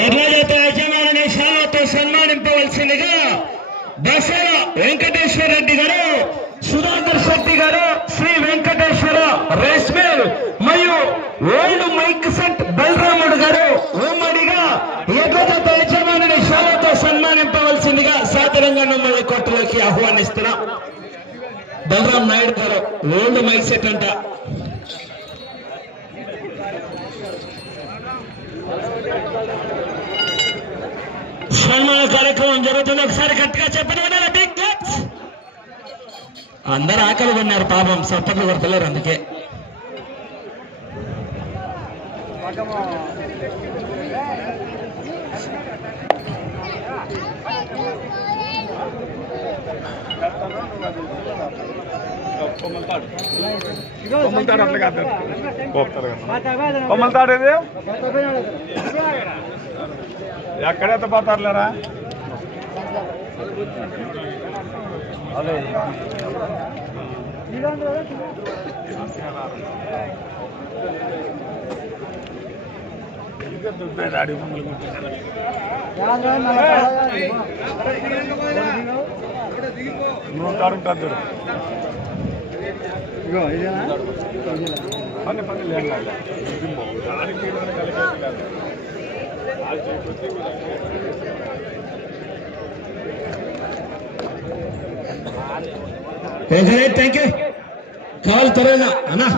ఎర్రజత యజమాని శాలతో సన్మానింపవలసిందిగా దసర వెంకటేశ్వర రెడ్డి గారు, సుధాకర్ శెట్టి గారు, శ్రీ వెంకటేశ్వర రైస్ మిల్ మరియు ఓల్డ్ మైక్ సెట్ బలరాముడు గారు ఉమ్మడిగా ఎర్రజత యజమాని శాలతో సన్మానింపవలసిందిగా సాదరంగా మిమ్మల్ని కోర్టులోకి ఆహ్వానిస్తున్నాం. బలరాం నాయుడు గారు ఓల్డ్ మైక్ సెట్ అంట. సన్మాన కార్యక్రమం జరుగుతుంది. ఒకసారి గట్టిగా చెప్పండి. Big claps. అందరూ ఆకలి ఉన్నారు పాపం, సప్పట్లు కొడతలేరు. అందుకే అట్లా కాదు కొమ్మలతాడు ఇది ఎక్కడైతే పోతారులేరా అదే అడిగి మమ్మల్ని నువ్వు తాడుంటారు పని పని లేదు థ్యాంక్ యూ. కావాలి త్వరగా అన్నా.